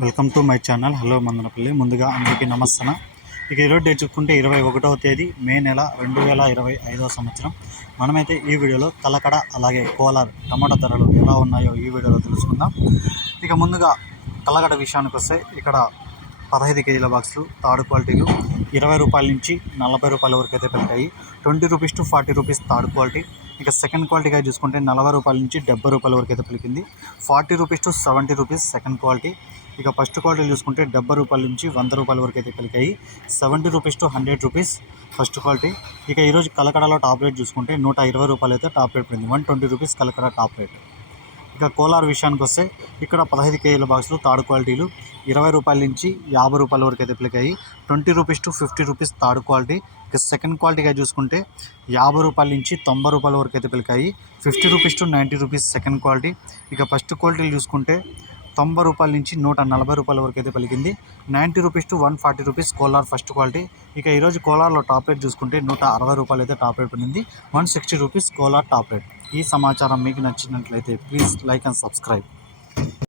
Welcome to my channel. Hello Mandanapalli. ముందుగా అందరికీ నమస్తన. ఇక ఈరోజు డేట్ చూసుకుంటే ఇరవై ఒకటవ తేదీ మే నెల రెండు వేల ఇరవై ఐదవ సంవత్సరం. మనమైతే ఈ వీడియోలో కలకడ అలాగే కోలార్ టమాటా ధరలు ఎలా ఉన్నాయో ఈ వీడియోలో తెలుసుకుందాం. ఇక ముందుగా తలకడ విషయానికి వస్తే ఇక్కడ పదహైదు కేజీల బాక్సులు థర్డ్ క్వాలిటీలు ఇరవై రూపాయల నుంచి నలభై రూపాయల వరకు అయితే పెరుగుతాయి twenty rupees to forty rupees third quality. ఇక సెకండ్ క్వాలిటీగా చూసుకుంటే నలభై రూపాయల నుంచి డెబ్బై రూపాయల వరకు అయితే పలికింది forty rupees to seventy rupees second quality. ఇక ఫస్ట్ క్వాలిటీ చూసుకుంటే డెబ్బై రూపాయల నుంచి వంద రూపాయల వరకు అయితే పలికాయి seventy rupees to hundred rupees first quality. ఇక ఈరోజు కలకడలో టాప్ రేట్ చూసుకుంటే నూట ఇరవై రూపాయలు అయితే టాప్ రేట్ పడింది one twenty rupees Kalakada top rate. ఇక కోలార్ విషయానికి వస్తే ఇక్కడ పదహైదు కేజీల బాక్సులు థర్డ్ క్వాలిటీలు ఇరవై రూపాయల నుంచి యాభై రూపాయల వరకు అయితే పిలికాయి twenty rupees to fifty rupees third quality. ఇక సెకండ్ క్వాలిటీగా చూసుకుంటే యాభై రూపాయల నుంచి తొంభై రూపాయల వరకు అయితే పిలికాయి fifty rupees to ninety rupees second quality. ఇక ఫస్ట్ క్వాలిటీలు చూసుకుంటే తొంభై రూపాయల నుంచి నూట నలభై రూపాయల వరకు అయితే పలికింది. Ninety rupees to one forty rupees Kolar first quality. ఇక ఈరోజు కోలార్లో టాప్ రేట్ చూసుకుంటే నూట అరవై రూపాయలు అయితే టాప్ రేట్ పడింది. One sixty rupees Kolar top rate. ఈ సమాచారం మీకు నచ్చినట్లయితే ప్లీజ్ లైక్ అండ్ సబ్స్క్రైబ్.